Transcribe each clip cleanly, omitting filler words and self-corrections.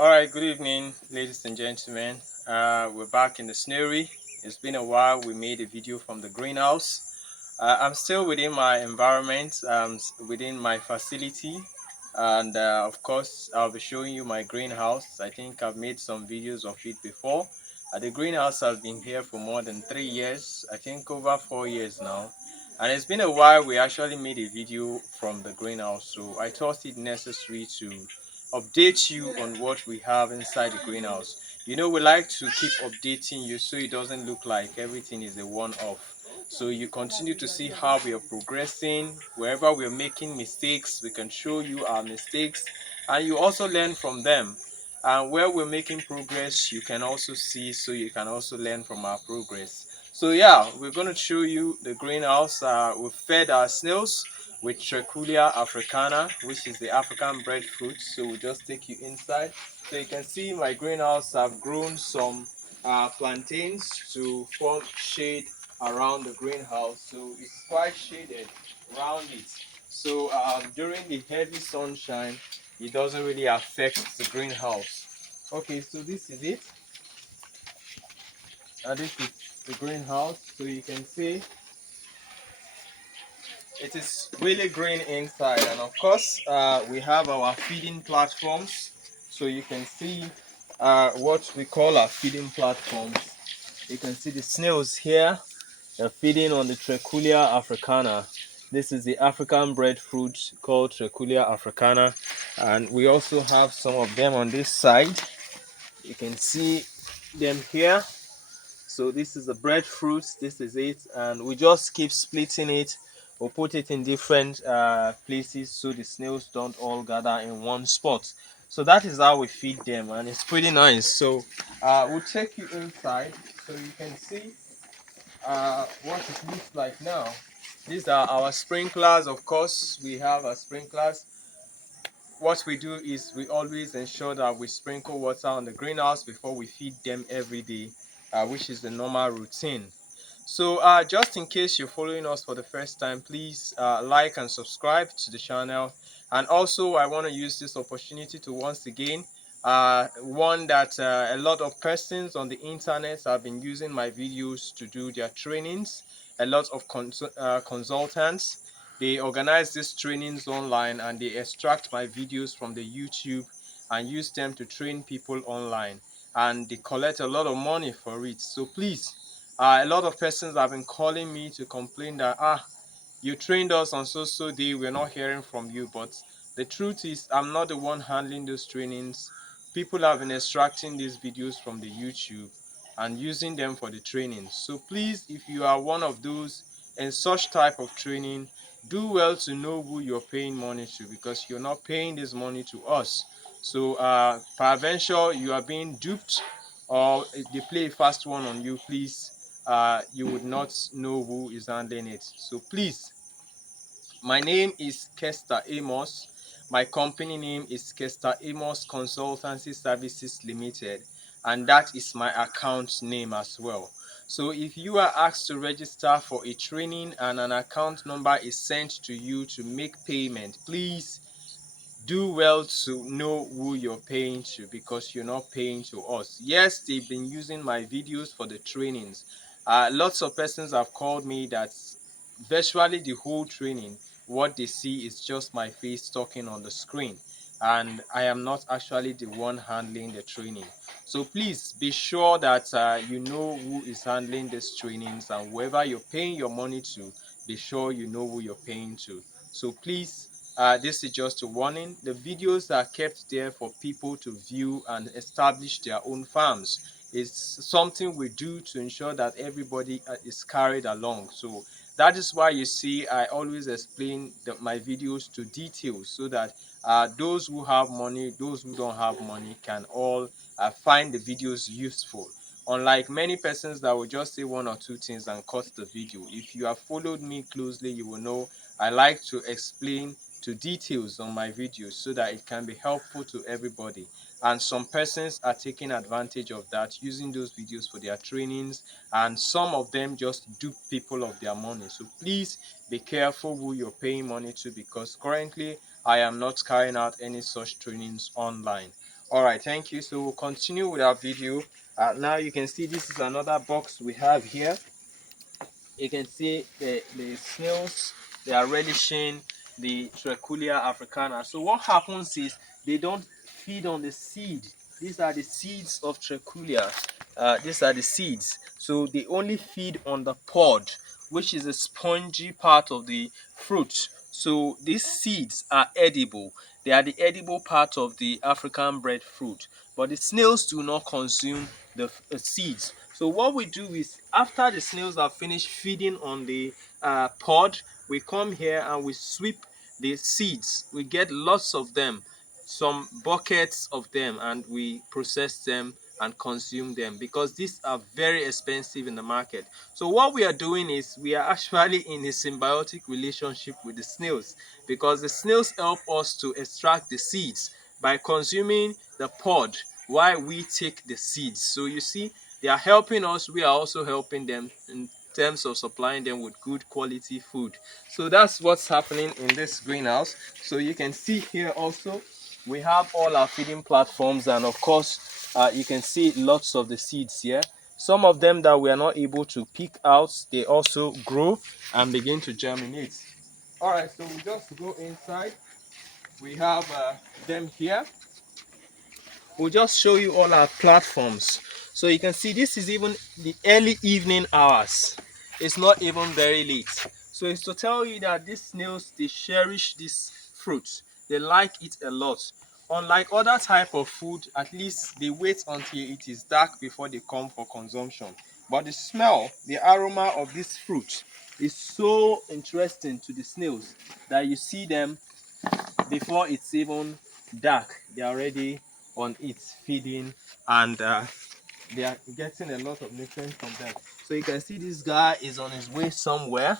All right, good evening, ladies and gentlemen. We're back in the snary. It's been a while. We made a video from the greenhouse. I'm still within my environment, within my facility, and of course, I'll be showing you my greenhouse. I think I've made some videos of it before. The greenhouse has been here for more than 3 years, I think over 4 years now. And it's been a while we actually made a video from the greenhouse, so I thought it necessary to update you on what we have inside the greenhouse. We like to keep updating you so it doesn't look like everything is a one-off. So you continue to see how we are progressing. Wherever we're making mistakes, we can show you our mistakes and you also learn from them. And where we're making progress, you can also see, so you can also learn from our progress. So yeah, we're going to show you the greenhouse. We've fed our snails with Trichulia africana, which is the African breadfruit. So we'll just take you inside. So you can see my greenhouse. I've grown some plantains to form shade around the greenhouse, so it's quite shaded around it. So during the heavy sunshine, it doesn't really affect the greenhouse. Okay, so this is it. This is the greenhouse. So you can see it is really green inside, and of course we have our feeding platforms. So you can see what we call our feeding platforms. You can see the snails here. They're feeding on the Trichulia africana. This is the African breadfruit called Trichulia africana, and we also have some of them on this side. You can see them here. So this is the breadfruit, this is it, and we just keep splitting it. We'll put it in different places so the snails don't all gather in one spot. So that is how we feed them, and it's pretty nice. So we'll take you inside so you can see what it looks like now. These are our sprinklers. Of course, we have our sprinklers. What we do is we always ensure that we sprinkle water on the greenhouse before we feed them every day, which is the normal routine. So just in case you're following us for the first time, please like and subscribe to the channel. And also I want to use this opportunity to once again warn that a lot of persons on the internet have been using my videos to do their trainings. A lot of consultants, they organize these trainings online and they extract my videos from the YouTube and use them to train people online, and they collect a lot of money for it. So please, a lot of persons have been calling me to complain that you trained us on so day, we're not hearing from you. But the truth is, I'm not the one handling those trainings. People have been extracting these videos from the YouTube and using them for the training. So please, if you are one of those in such type of training, do well to know who you're paying money to, because you're not paying this money to us. So peradventure you are being duped, or they play a fast one on you, please, you would not know who is handling it. So please, my name is Kester Amos. My company name is Kester Amos Consultancy Services Limited, and that is my account name as well. So if you are asked to register for a training and an account number is sent to you to make payment, please do well to know who you're paying to, because you're not paying to us. Yes, they've been using my videos for the trainings. Lots of persons have called me that virtually the whole training, what they see is just my face talking on the screen, and I am not actually the one handling the training. So please be sure that you know who is handling these trainings, and whoever you're paying your money to, be sure you know who you're paying to. So please, this is just a warning. The videos are kept there for people to view and establish their own farms. It's something we do to ensure that everybody is carried along. So that is why you see I always explain my videos to details, so that those who have money, those who don't have money, can all find the videos useful. Unlike many persons that will just say one or two things and cut the video. If you have followed me closely, you will know I like to explain to details on my videos so that it can be helpful to everybody. And some persons are taking advantage of that, using those videos for their trainings, and some of them just dupe people of their money. So please be careful who you're paying money to, because currently I am not carrying out any such trainings online. All right, thank you. So we'll continue with our video. Now you can see this is another box we have here. You can see the snails, they are relishing the Trichulia africana. So what happens is they don't feed on the seed. These are the seeds of Trichulia. These are the seeds. So they only feed on the pod, which is a spongy part of the fruit. So these seeds are edible. They are the edible part of the African breadfruit. But the snails do not consume the seeds. So what we do is, after the snails are finished feeding on the pod, we come here and we sweep the seeds. We get lots of them, some buckets of them, and we process them and consume them, because these are very expensive in the market. So what we are doing is we are actually in a symbiotic relationship with the snails, because the snails help us to extract the seeds by consuming the pod while we take the seeds. So you see, they are helping us, we are also helping them in terms of supplying them with good quality food. So that's what's happening in this greenhouse. So you can see here also we have all our feeding platforms, and of course you can see lots of the seeds here. Some of them that we are not able to pick out, they also grow and begin to germinate. All right, so we just go inside. We have them here. We'll just show you all our platforms. So you can see this is even the early evening hours. It's not even very late. So it's to tell you that these snails, they cherish this fruit. They like it a lot. Unlike other type of food, at least they wait until it is dark before they come for consumption. But the smell, the aroma of this fruit is so interesting to the snails that you see them before it's even dark. They're already on it feeding, and they are getting a lot of nutrients from them. So you can see this guy is on his way somewhere.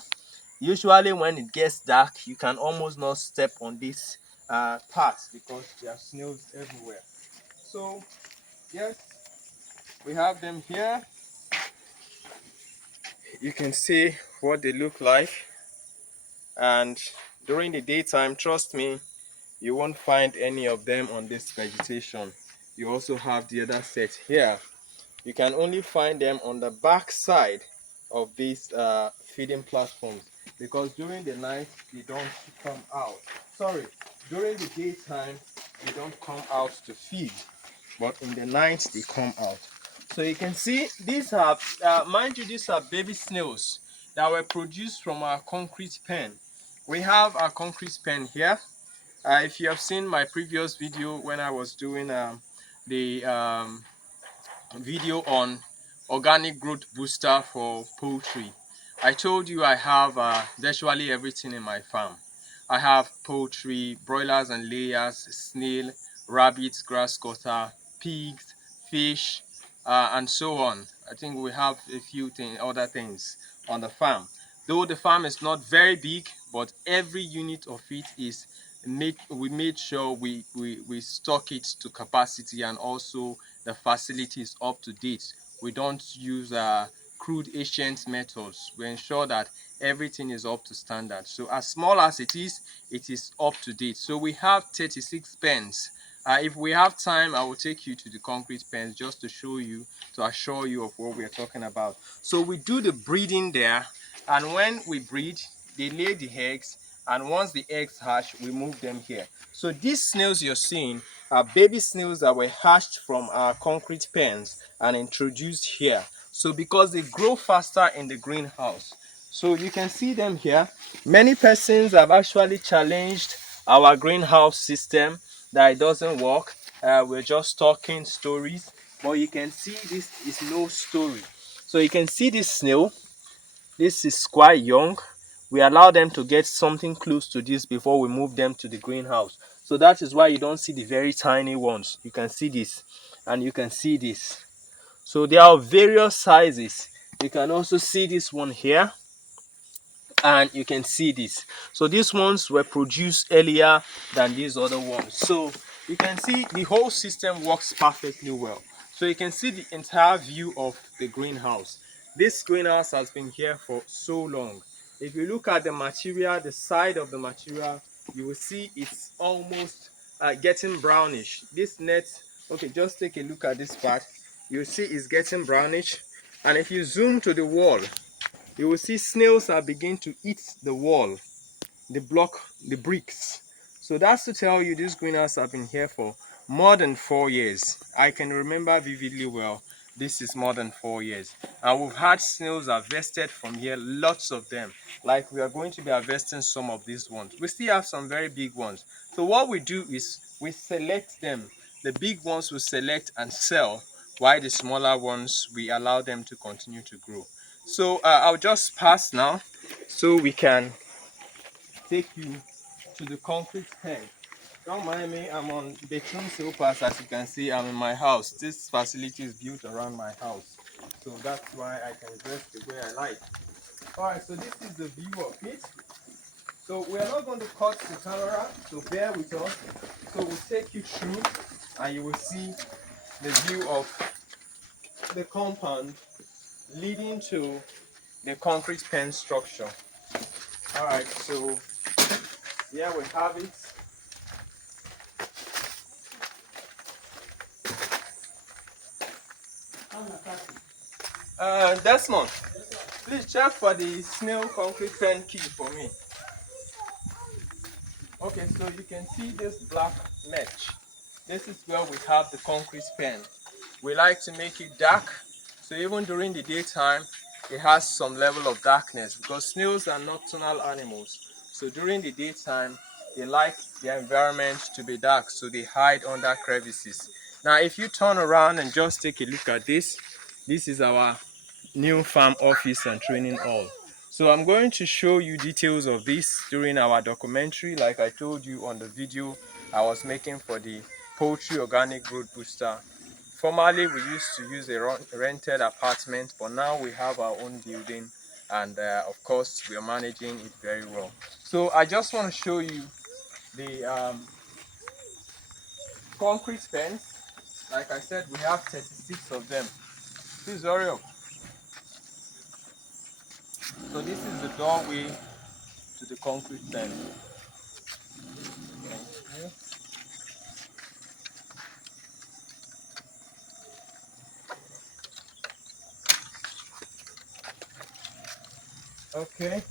Usually when it gets dark, you can almost not step on this path because there are snails everywhere. So yes, we have them here. You can see what they look like, and during the daytime, trust me, you won't find any of them on this vegetation. You also have the other set here. You can only find them on the back side of these feeding platforms, because during the night they don't come out. Sorry, during the daytime they don't come out to feed, but in the night they come out. So you can see these are, mind you, these are baby snails that were produced from our concrete pen. We have our concrete pen here. If you have seen my previous video when I was doing the video on organic growth booster for poultry, I told you I have virtually everything in my farm. I have poultry, broilers and layers, snail, rabbits, grass cutter, pigs, fish, and so on. I think we have a few other things on the farm. Though the farm is not very big, but every unit of it is we made sure we stock it to capacity, and also the facility is up to date. We don't use crude ancient methods. We ensure that everything is up to standard. So as small as it is up to date. So we have 36 pens. If we have time, I will take you to the concrete pens just to show you, to assure you of what we are talking about. So we do the breeding there, and when we breed, they lay the eggs, and once the eggs hatch, we move them here. So these snails you're seeing are baby snails that were hatched from our concrete pens and introduced here. So because they grow faster in the greenhouse. So you can see them here. Many persons have actually challenged our greenhouse system that it doesn't work. We're just talking stories, but you can see this is no story. So you can see this snail. This is quite young. We allow them to get something close to this before we move them to the greenhouse. So that is why you don't see the very tiny ones. You can see this, and you can see this. So there are various sizes. You can also see this one here, and you can see this. So these ones were produced earlier than these other ones. So you can see the whole system works perfectly well. So you can see the entire view of the greenhouse. This greenhouse has been here for so long. If you look at the material, the side of the material, you will see it's almost getting brownish. This net Okay, just take a look at this part. You see it's getting brownish, and if you zoom to the wall, you will see snails are beginning to eat the wall, the block, the bricks. So that's to tell you this greenhouse have been here for more than 4 years. I can remember vividly well. This is more than 4 years, and we've had snails harvested from here, lots of them. Like we are going to be harvesting some of these ones. We still have some very big ones. So what we do is we select them. The big ones we select and sell, while the smaller ones we allow them to continue to grow. So I'll just pass now so we can take you to the concrete pen. Don't mind me, I'm on bedroom sofas. As you can see, I'm in my house. This facility is built around my house, so that's why I can dress the way I like. Alright, so this is the view of it. So we are not going to cut the camera, so bear with us. So we'll take you through and you will see the view of the compound leading to the concrete pen structure. Alright, so here we have it. Desmond, please check for the snail concrete pen key for me. Okay, so you can see this black mesh. This is where we have the concrete pen. We like to make it dark, so even during the daytime, it has some level of darkness because snails are nocturnal animals. So during the daytime, they like their environment to be dark, so they hide under crevices. Now, if you turn around and just take a look at this, this is our new farm office and training hall. So I'm going to show you details of this during our documentary. Like I told you on the video I was making for the poultry organic growth booster. Formerly we used to use a rented apartment, but now we have our own building, and of course we are managing it very well. So I just want to show you the concrete pens. Like I said, we have 36 of them. Please hurry up. So this is the doorway to the concrete pen. Thank you. Okay,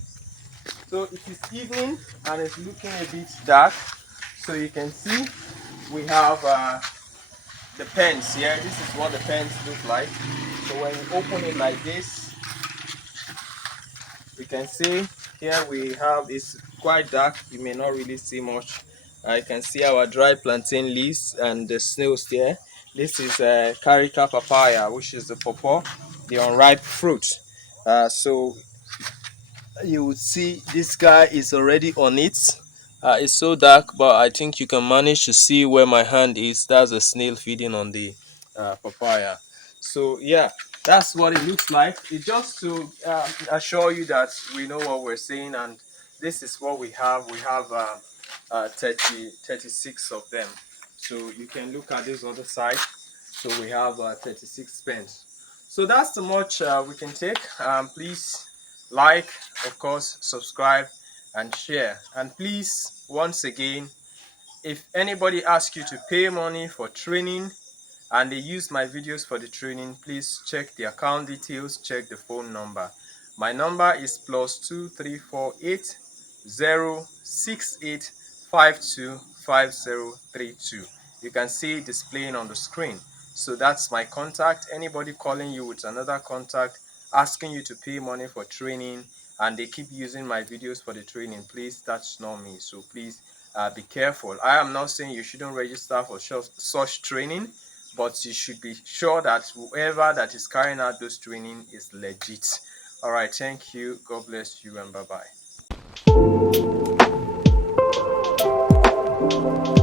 so it is evening and it's looking a bit dark. So you can see we have the pens here. This is what the pens look like. So when you open it like this, you can see here we have, it's quite dark. You may not really see much. I can see our dry plantain leaves and the snails there. This is carica papaya, which is the pawpaw, the unripe fruit. So you would see this guy is already on it. It's so dark, but I think you can manage to see where my hand is. That's a snail feeding on the papaya. So yeah, that's what it looks like. It's just to assure you that we know what we're saying, and this is what we have. We have 36 of them. So you can look at this other side. So we have 36 pens. So that's the much we can take. Please like, of course, subscribe and share. And please, once again, if anybody asks you to pay money for training and they use my videos for the training, please check the account details, check the phone number. My number is +2348068525032. You can see it displaying on the screen. So that's my contact. Anybody calling you with another contact asking you to pay money for training and they keep using my videos for the training, please, that's not me. So please be careful. I am not saying you shouldn't register for such training, but you should be sure that whoever that is carrying out those training is legit. All right, thank you, God bless you, and bye bye.